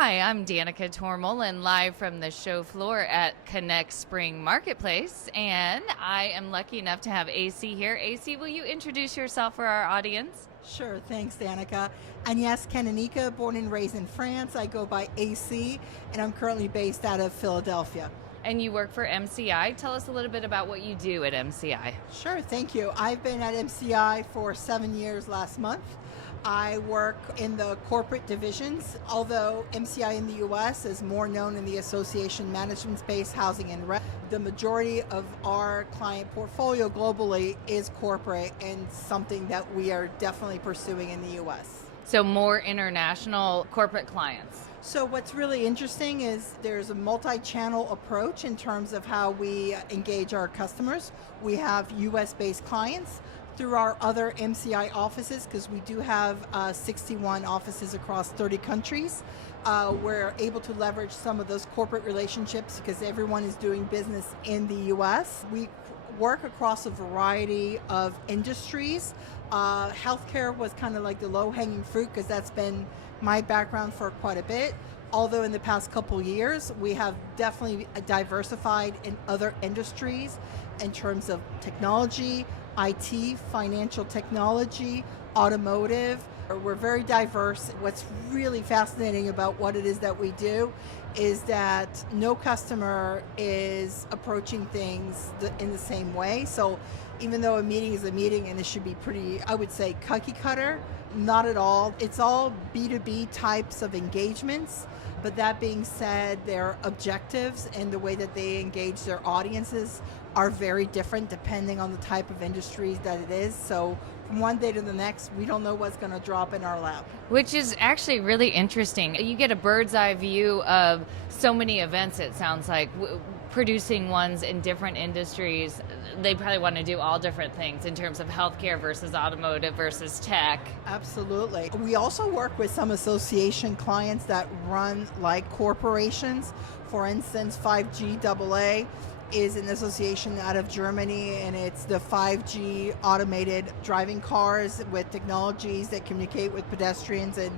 Hi, I'm Danica Tormel live from the show floor at Connect Spring Marketplace, and I am lucky enough to have AC here. AC, will you introduce yourself for our audience? Sure, thanks, Danica. Agnès Canonica, born and raised in France. I go by AC, and I'm currently based out of Philadelphia. And you work for MCI. Tell us a little bit about what you do at MCI. Sure, thank you. I've been at MCI for 7 years last month. I work in the corporate divisions, although MCI in the U.S. is more known in the association management space, housing and rent. The majority of our client portfolio globally is corporate and something that we are definitely pursuing in the U.S. So more international corporate clients. So what's really interesting is there's a multi-channel approach in terms of how we engage our customers. We have US-based clients through our other MCI offices, because we do have 61 offices across 30 countries. We're able to leverage some of those corporate relationships because everyone is doing business in the US. We work across a variety of industries. Healthcare was kind of like the low-hanging fruit because that's been my background for quite a bit. Although in the past couple years, we have definitely diversified in other industries in terms of technology, IT, financial technology, automotive. We're very diverse. What's really fascinating about what it is that we do is that no customer is approaching things in the same way. So even though a meeting is a meeting and it should be pretty, I would say, cookie cutter, not at all. It's all B2B types of engagements. But that being said, their objectives and the way that they engage their audiences are very different depending on the type of industries that it is. So from one day to the next, we don't know what's going to drop in our lap. Which is actually really interesting. You get a bird's eye view of so many events, it sounds like, producing ones in different industries. They probably want to do all different things in terms of healthcare versus automotive versus tech. Absolutely. We also work with some association clients that run like corporations. For instance, 5G AA is an association out of Germany, and it's the 5G automated driving cars with technologies that communicate with pedestrians and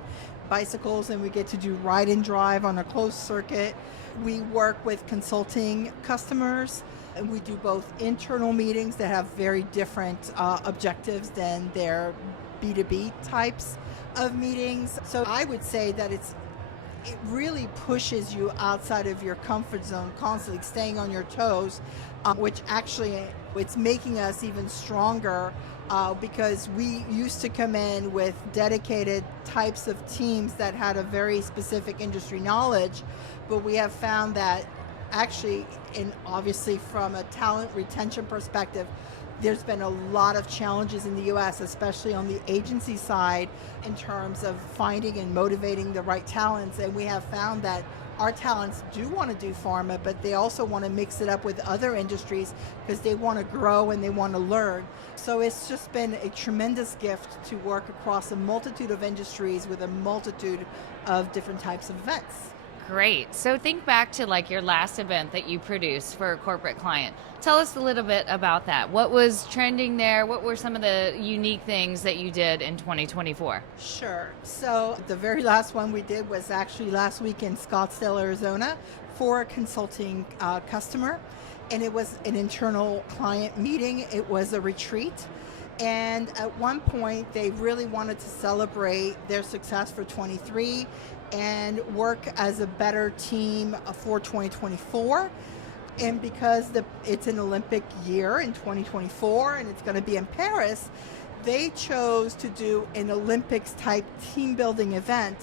bicycles, and we get to do ride and drive on a closed circuit. We work with consulting customers, and we do both internal meetings that have very different objectives than their B2B types of meetings. So I would say that it really pushes you outside of your comfort zone, constantly staying on your toes, which actually it's making us even stronger because we used to come in with dedicated types of teams that had a very specific industry knowledge, but we have found that actually, obviously from a talent retention perspective, there's been a lot of challenges in the U.S., especially on the agency side, in terms of finding and motivating the right talents. And we have found that our talents do want to do pharma, but they also want to mix it up with other industries because they want to grow and they want to learn. So it's just been a tremendous gift to work across a multitude of industries with a multitude of different types of events. Great. So think back to like your last event that you produced for a corporate client. Tell us a little bit about that. What was trending there? What were some of the unique things that you did in 2024? Sure. So the very last one we did was actually last week in Scottsdale, Arizona for a consulting customer. And it was an internal client meeting. It was a retreat. And at one point, they really wanted to celebrate their success for 23 and work as a better team for 2024. And because it's an Olympic year in 2024 and it's going to be in Paris, they chose to do an Olympics type team building event.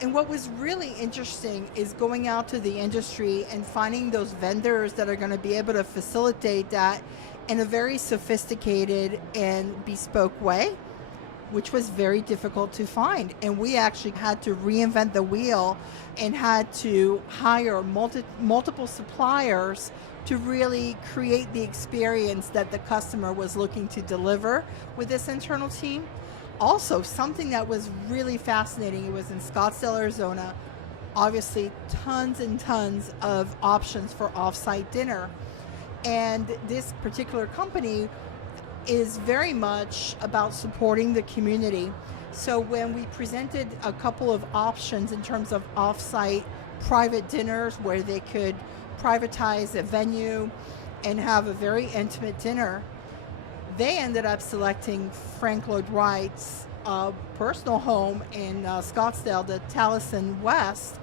And what was really interesting is going out to the industry and finding those vendors that are going to be able to facilitate that in a very sophisticated and bespoke way, which was very difficult to find. And we actually had to reinvent the wheel and had to hire multiple suppliers to really create the experience that the customer was looking to deliver with this internal team. Also, something that was really fascinating, it was in Scottsdale, Arizona, obviously tons and tons of options for off-site dinner. And this particular company is very much about supporting the community. So when we presented a couple of options in terms of off-site private dinners where they could privatize a venue and have a very intimate dinner, they ended up selecting Frank Lloyd Wright's personal home in Scottsdale, the Taliesin West.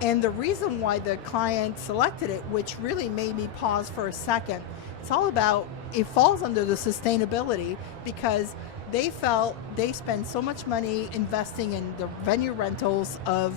And the reason why the client selected it, which really made me pause for a second, it's all about, it falls under the sustainability, because they felt they spend so much money investing in the venue rentals of,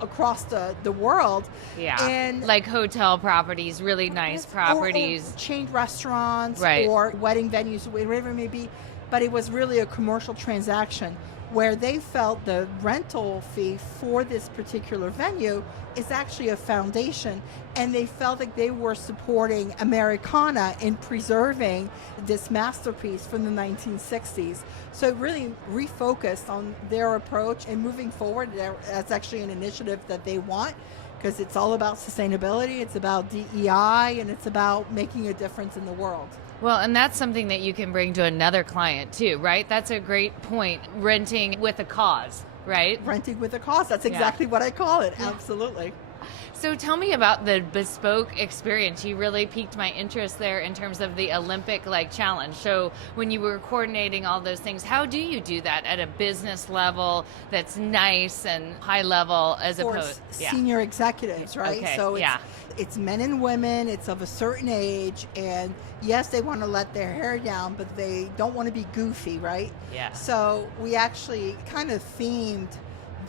across the world. Yeah. And like hotel properties, really nice properties. Or chained restaurants, right, or wedding venues, whatever it may be. But it was really a commercial transaction where they felt the rental fee for this particular venue is actually a foundation, and they felt like they were supporting Americana in preserving this masterpiece from the 1960s. So it really refocused on their approach, and moving forward, that's actually an initiative that they want, because it's all about sustainability, it's about DEI, and it's about making a difference in the world. Well, and that's something that you can bring to another client too, right? That's a great point. Renting with a cause, right? Renting with a cause. That's exactly what I call it. Yeah. Absolutely. So tell me about the Bespoke experience. You really piqued my interest there in terms of the Olympic challenge. So when you were coordinating all those things, how do you do that at a business level that's nice and high level as opposed to senior executives, right? Okay. So it's men and women, it's of a certain age, and yes, they want to let their hair down, but they don't want to be goofy, right? Yeah. So we actually kind of themed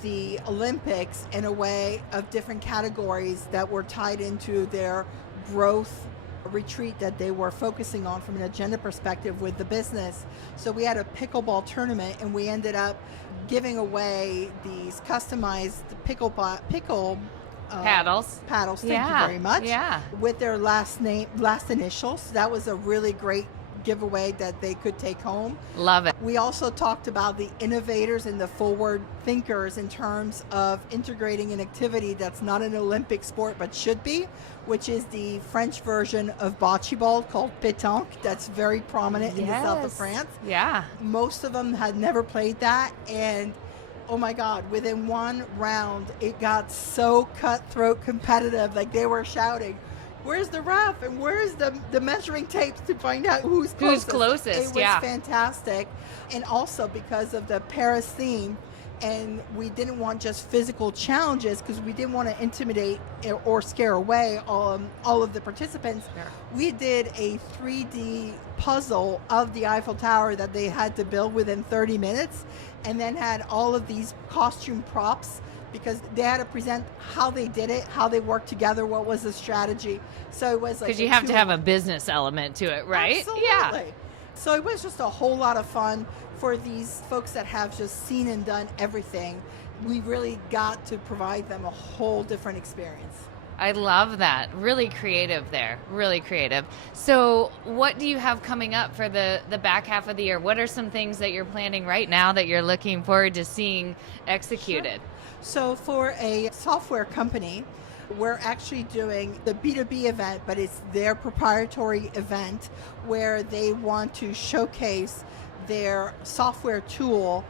the Olympics in a way of different categories that were tied into their growth retreat that they were focusing on from an agenda perspective with the business. So we had a pickleball tournament, and we ended up giving away these customized pickle paddles. Thank you very much. Yeah. With their last initials. So that was a really great giveaway that they could take home. Love it. We also talked about the innovators and the forward thinkers in terms of integrating an activity that's not an Olympic sport but should be, which is the French version of bocce ball called pétanque. That's very prominent in the south of France. Yeah. Most of them had never played that, and oh my God, within one round, it got so cutthroat competitive. Like, they were shouting, "Where's the ref? And where's the measuring tapes to find out who's closest?" It was fantastic. And also because of the Paris theme, and we didn't want just physical challenges, because we didn't want to intimidate or scare away all of the participants. Sure. We did a 3D puzzle of the Eiffel Tower that they had to build within 30 minutes, and then had all of these costume props, because they had to present how they did it, how they worked together, what was the strategy. So it was like, because you have to have a business element to it, right? Absolutely. Yeah. So it was just a whole lot of fun for these folks that have just seen and done everything. We really got to provide them a whole different experience. I love that. Really creative there. Really creative. So what do you have coming up for the back half of the year? What are some things that you're planning right now that you're looking forward to seeing executed? Sure. So for a software company, we're actually doing the B2B event, but it's their proprietary event where they want to showcase their software tool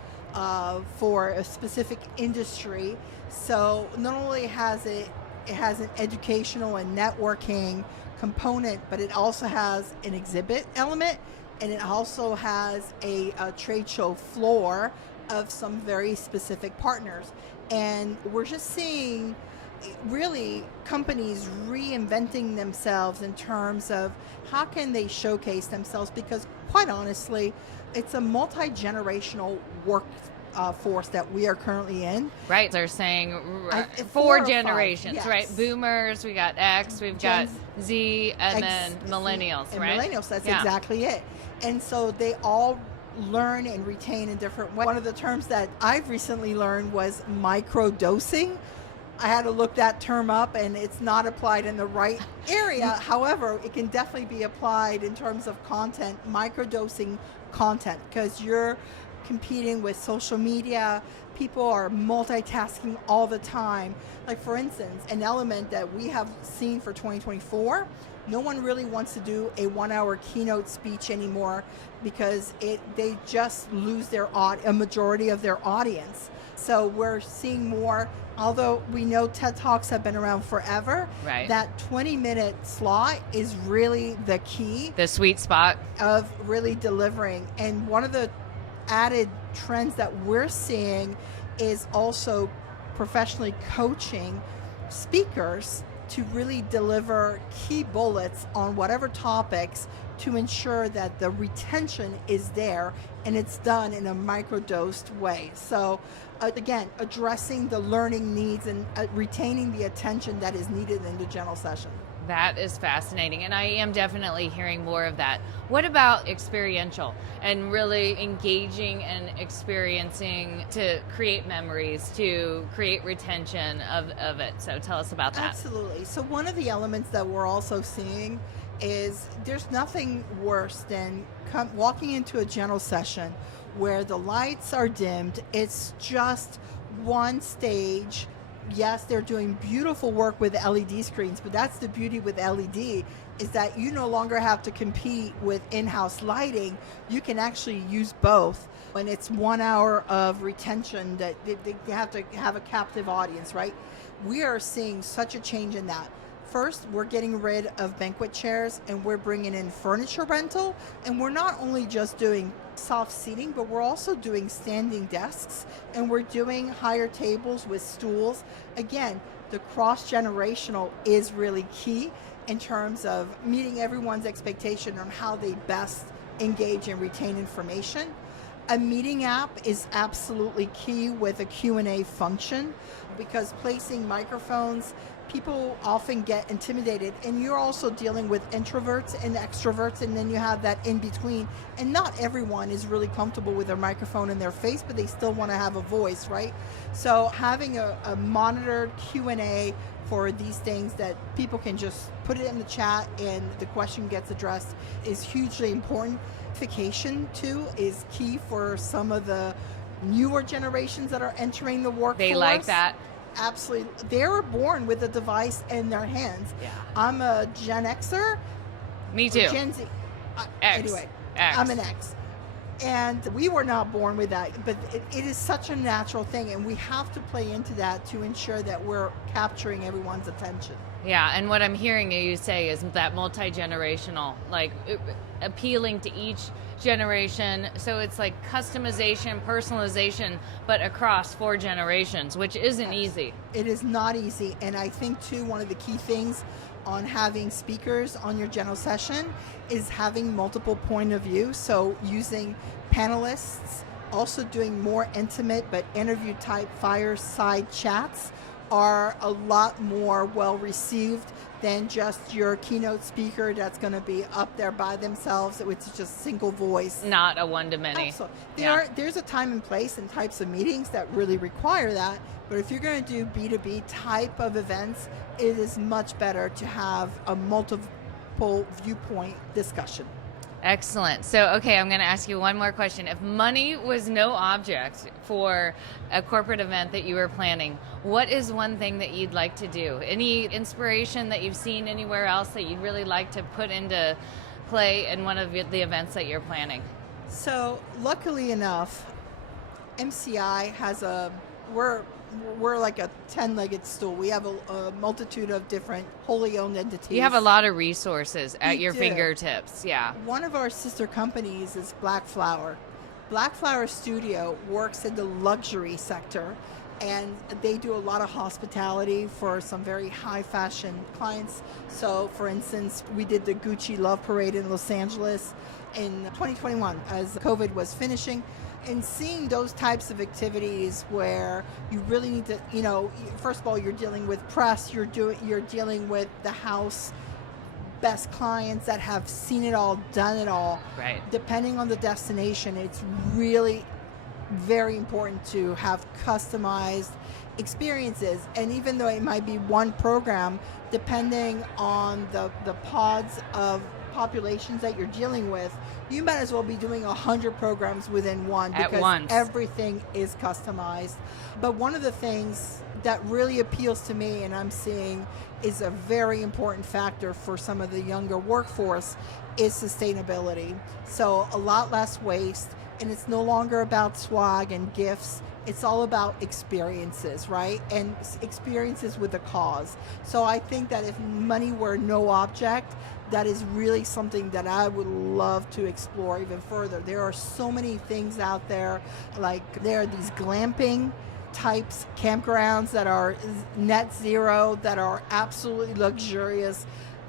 for a specific industry. So not only has it has an educational and networking component, but it also has an exhibit element, and it also has a trade show floor of some very specific partners. And we're just seeing really companies reinventing themselves in terms of how can they showcase themselves, because quite honestly, it's a multi-generational workforce that we are currently in. Right, they're saying four or generations, five, yes. right? Boomers, we got X, we've got Z, and then millennials, and right? Millennials, that's exactly it. And so they all learn and retain in different ways. One of the terms that I've recently learned was microdosing. I had to look that term up, and it's not applied in the right area. However, it can definitely be applied in terms of content, microdosing content, because you're competing with social media. People are multitasking all the time. Like, for instance, an element that we have seen for 2024, no one really wants to do a 1-hour keynote speech anymore because they just lose a majority of their audience. So we're seeing more, although we know TED Talks have been around forever, right, that 20-minute slot is really the key. The sweet spot of really delivering. And one of the added trends that we're seeing is also professionally coaching speakers to really deliver key bullets on whatever topics to ensure that the retention is there and it's done in a microdosed way. So again, addressing the learning needs and retaining the attention that is needed in the general session. That is fascinating, and I am definitely hearing more of that. What about experiential and really engaging and experiencing to create memories, to create retention of it? So tell us about that. Absolutely. So one of the elements that we're also seeing is there's nothing worse than walking into a general session where the lights are dimmed. It's just one stage. Yes, they're doing beautiful work with LED screens, but that's the beauty with LED, is that you no longer have to compete with in-house lighting. You can actually use both. And it's 1 hour of retention that they have to have a captive audience, right? We are seeing such a change in that. First, we're getting rid of banquet chairs and we're bringing in furniture rental. And we're not only just doing soft seating, but we're also doing standing desks and we're doing higher tables with stools. Again, the cross-generational is really key in terms of meeting everyone's expectation on how they best engage and retain information. A meeting app is absolutely key with a Q&A function because placing microphones, people often get intimidated, and you're also dealing with introverts and extroverts, and then you have that in between. And not everyone is really comfortable with their microphone in their face, but they still want to have a voice, right? So having a monitored Q&A for these things that people can just put it in the chat and the question gets addressed is hugely important. Notification too is key for some of the newer generations that are entering the workforce. They like that. Absolutely. They were born with a device in their hands. Yeah. I'm a Gen Xer. Me too. Gen Z. X. Anyway, X. I'm an X. And we were not born with that, but it is such a natural thing, and we have to play into that to ensure that we're capturing everyone's attention. Yeah, and what I'm hearing you say is that multi-generational, like appealing to each generation. So it's like customization, personalization, but across 4 generations, which isn't easy. It is not easy. And I think too, one of the key things on having speakers on your general session is having multiple point of view. So using panelists, also doing more intimate but interview type fireside chats are a lot more well received than just your keynote speaker that's going to be up there by themselves, which is just single voice. Not a one-to-many. Absolutely. There's a time and place and types of meetings that really require that, but if you're going to do B2B type of events, it is much better to have a multiple viewpoint discussion. Excellent. So, okay, I'm going to ask you one more question. If money was no object for a corporate event that you were planning, what is one thing that you'd like to do? Any inspiration that you've seen anywhere else that you'd really like to put into play in one of the events that you're planning? So, luckily enough, MCI has we're like a 10-legged stool. We have a multitude of different wholly owned entities. You have a lot of resources at your do. fingertips, yeah. One of our sister companies is Black Flower. Black Flower Studio works in the luxury sector, and they do a lot of hospitality for some very high fashion clients. So, for instance, we did the Gucci Love Parade in Los Angeles in 2021 as COVID was finishing. And seeing those types of activities where you really need to, first of all, you're dealing with press, you're dealing with the house best clients that have seen it all, done it all. Right. Depending on the destination, it's really very important to have customized experiences. And even though it might be one program, depending on the pods of populations that you're dealing with, you might as well be doing 100 programs within one At because once. everything is customized. But one of the things that really appeals to me and I'm seeing is a very important factor for some of the younger workforce is sustainability. So a lot less waste, and it's no longer about swag and gifts. It's all about experiences, right? And experiences with a cause. So I think that if money were no object, that is really something that I would love to explore even further. There are so many things out there, like there are these glamping types campgrounds that are net zero, that are absolutely luxurious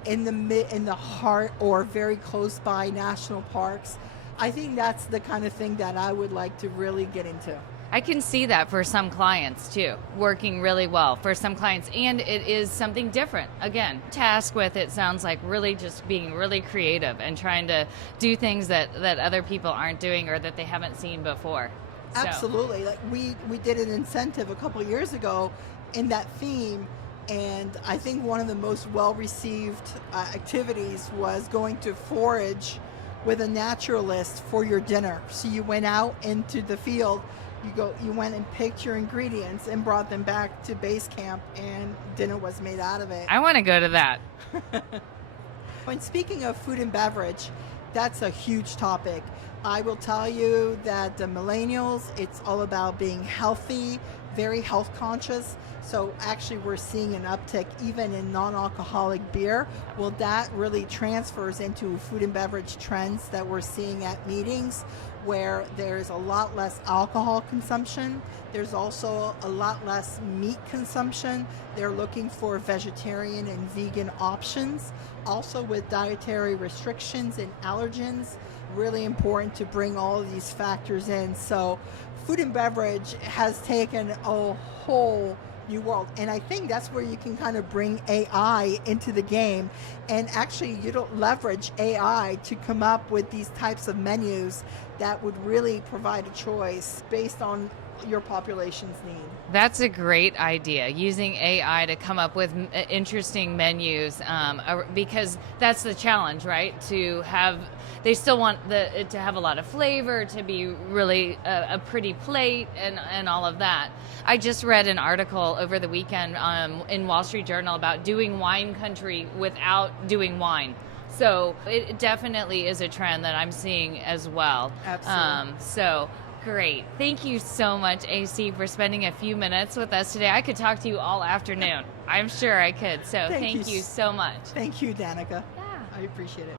in the heart or very close by national parks. I think that's the kind of thing that I would like to really get into. I can see that for some clients too, working really well for some clients, and it is something different. Again, task with it sounds like really just being really creative and trying to do things that other people aren't doing or that they haven't seen before. So. Absolutely. Like we did an incentive a couple of years ago in that theme, and I think one of the most well-received activities was going to forage with a naturalist for your dinner. So you went out into the field, you went and picked your ingredients and brought them back to base camp, and dinner was made out of it. I want to go to that. When speaking of food and beverage, that's a huge topic. I will tell you that the millennials, it's all about being healthy, very health conscious. So actually we're seeing an uptick even in non-alcoholic beer. Well, that really transfers into food and beverage trends that we're seeing at meetings, where there's a lot less alcohol consumption. There's also a lot less meat consumption. They're looking for vegetarian and vegan options. Also with dietary restrictions and allergens, really important to bring all of these factors in. So food and beverage has taken a whole new world, and I think that's where you can kind of bring AI into the game and actually leverage AI to come up with these types of menus that would really provide a choice based on your population's need. That's a great idea, using AI to come up with interesting menus, because that's the challenge, right? They still want it to have a lot of flavor, to be really a pretty plate and all of that. I just read an article over the weekend in Wall Street Journal about doing wine country without doing wine. So it definitely is a trend that I'm seeing as well. Absolutely. Great. Thank you so much, AC, for spending a few minutes with us today. I could talk to you all afternoon. I'm sure I could. So thank you so much. Thank you, Danica. Yeah. I appreciate it.